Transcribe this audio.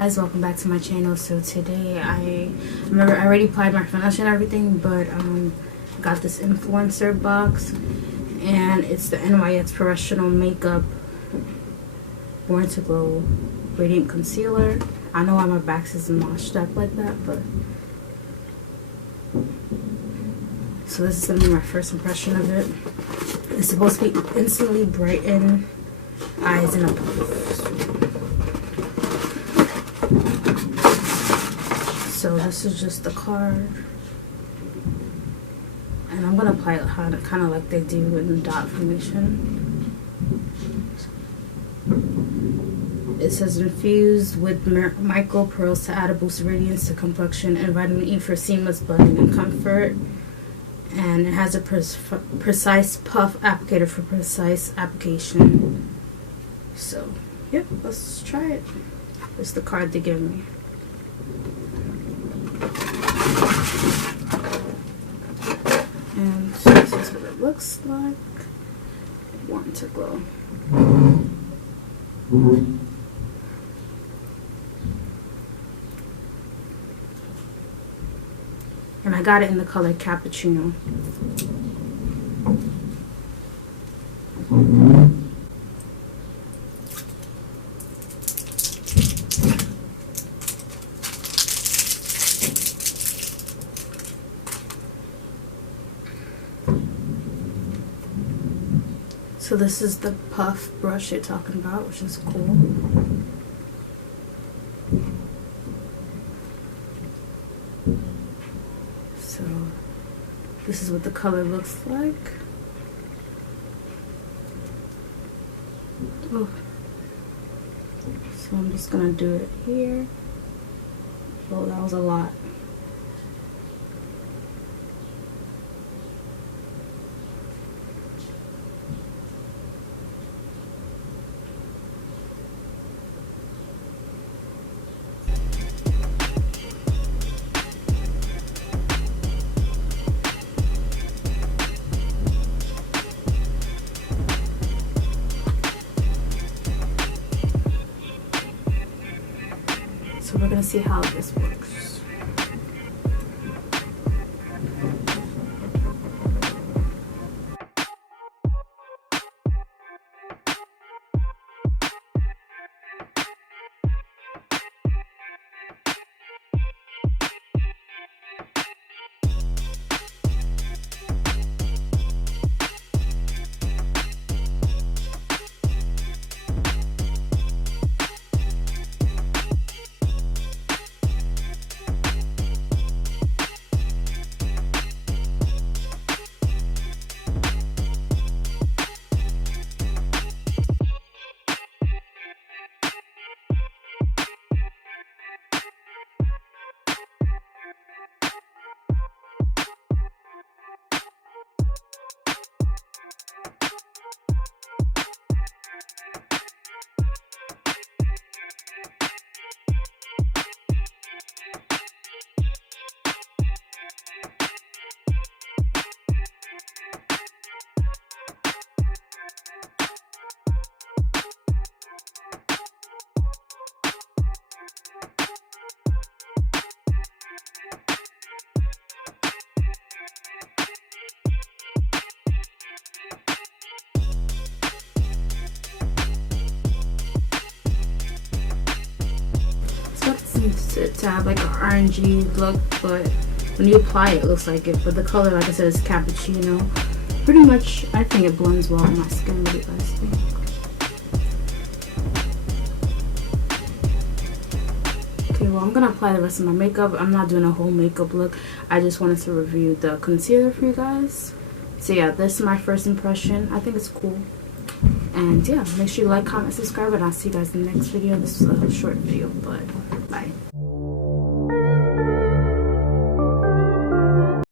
guys, welcome back to my channel. So today I already applied my foundation and everything, but got this influencer box, and it's the NYX Professional Makeup Born to Glow Radiant Concealer. I know why my back is mashed up like that, but so this is gonna be my first impression of it. It's supposed to be instantly brighten eyes in a puff. So this is just the card, and I'm gonna apply it kind of like they do in the dot formation. It says infused with micro pearls to add a boost of radiance to complexion, and vitamin E for seamless blending and comfort. And it has a precise puff applicator for precise application. So yep, let's try it. It's the card they give me. And this is what it looks like. Born to Glow. And I got it in the color Cappuccino. So this is the puff brush they're talking about, which is cool. So this is what the color looks like. Oh. So I'm just gonna do it here. Oh, that was a lot. So we're gonna see how this works. To have like an orangey look, but when you apply it, it looks like it. But the color, like I said, is Cappuccino. Pretty much, I think it blends well on my skin. What do you guys think? Okay, well, I'm gonna apply the rest of my makeup. I'm not doing a whole makeup look. I just wanted to review the concealer for you guys. So yeah, this is my first impression. I think it's cool. And yeah, make sure you like, comment, subscribe, and I'll see you guys in the next video. This is a short video, but